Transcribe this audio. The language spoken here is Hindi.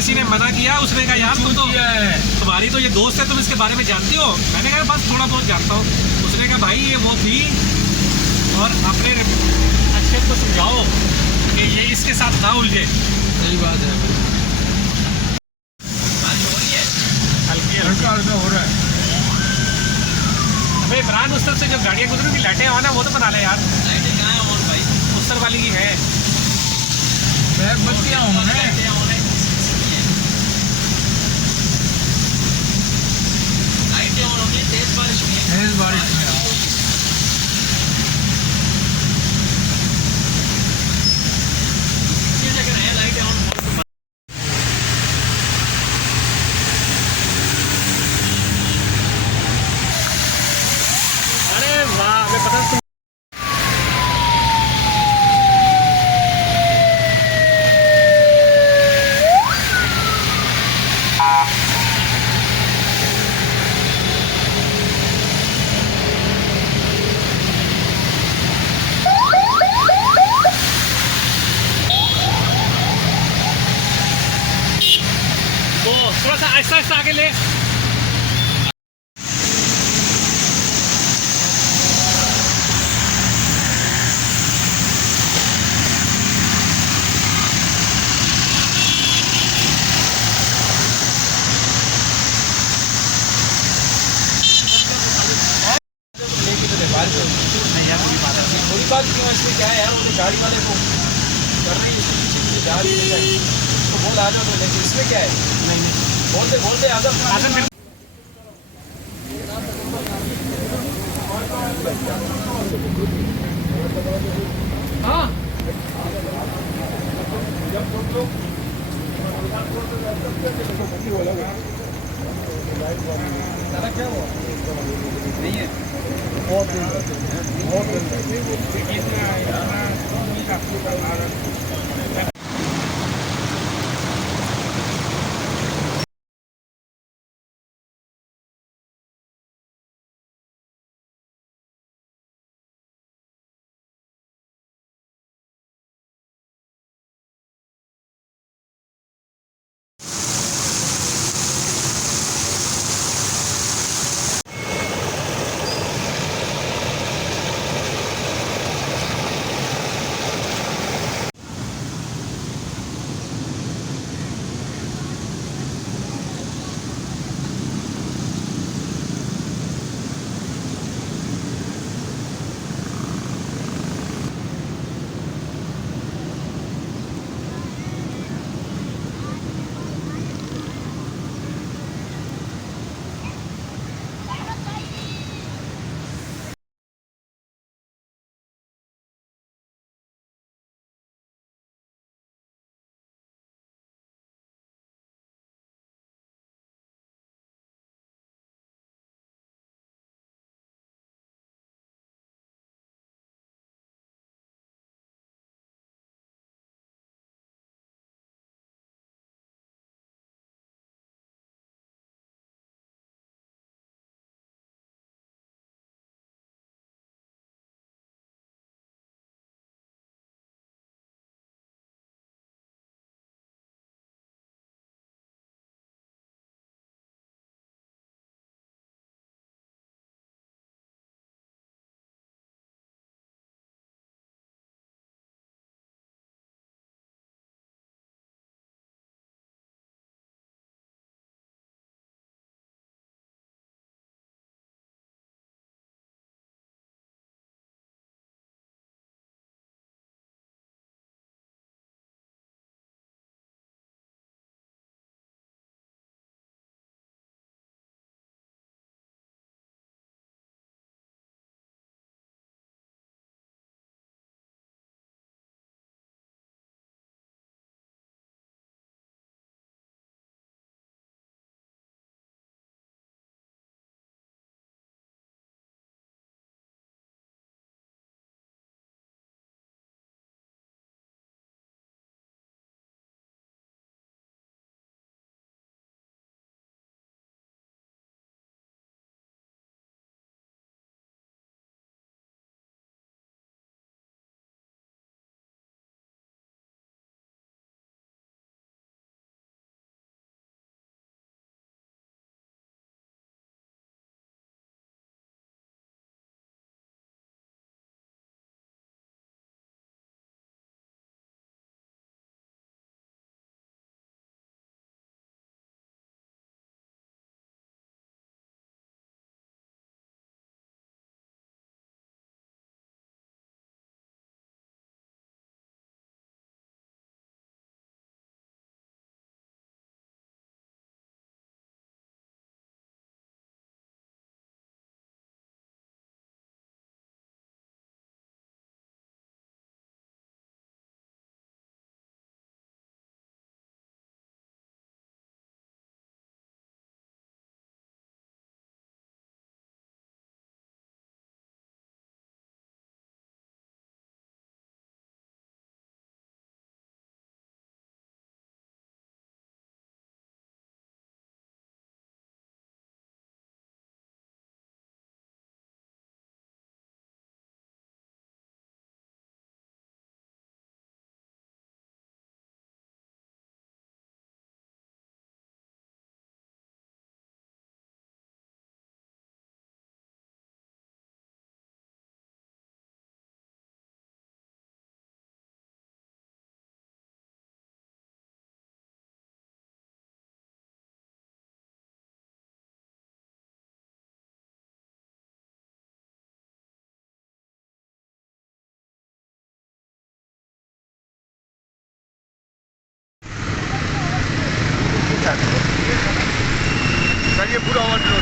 किसी ने मना किया, उसने कहा यार तुम तो तुम्हारी तो ये दोस्त है, तुम इसके बारे में जानती हो? मैंने कहा बस थोड़ा बहुत जानता हूँ। उसने कहा भाई ये वो थी, और अपने अच्छे को समझाओ कि ये इसके साथ ना उलझे। सही बात है, हल्की हल्का हल्का हो रहा है। अबे इमरान, उस तरफ से जो गाड़ियाँ गुजर रही लाइटें ऑन है वो तो बना ले यार। लाइटें कहाँ है और भाई? उस तरफ वाली की है। बैग बच गया हूँ मैं। लाइटें ऑन होगी, तेज बारिश में। तेज बारिश में ये जगह है लाइटें ऑन। अरे वाह, हमें पता तुम तो थोड़ा सा आहिस्ता आहिस्ता आगे ले। नहीं यार कोई बात नहीं। थोड़ी बात क्यों है इसमें? क्या है यार, वो गाड़ी वाले को कर रही है, इसके पीछे पीछे जा रही है, तो बोल आ जाओ। तो लेकिन इसमें क्या है? नहीं नहीं बोलते बोलते आजम आजम फिर हाँ क्या हुआ? नहीं है पूरा ओवरलोड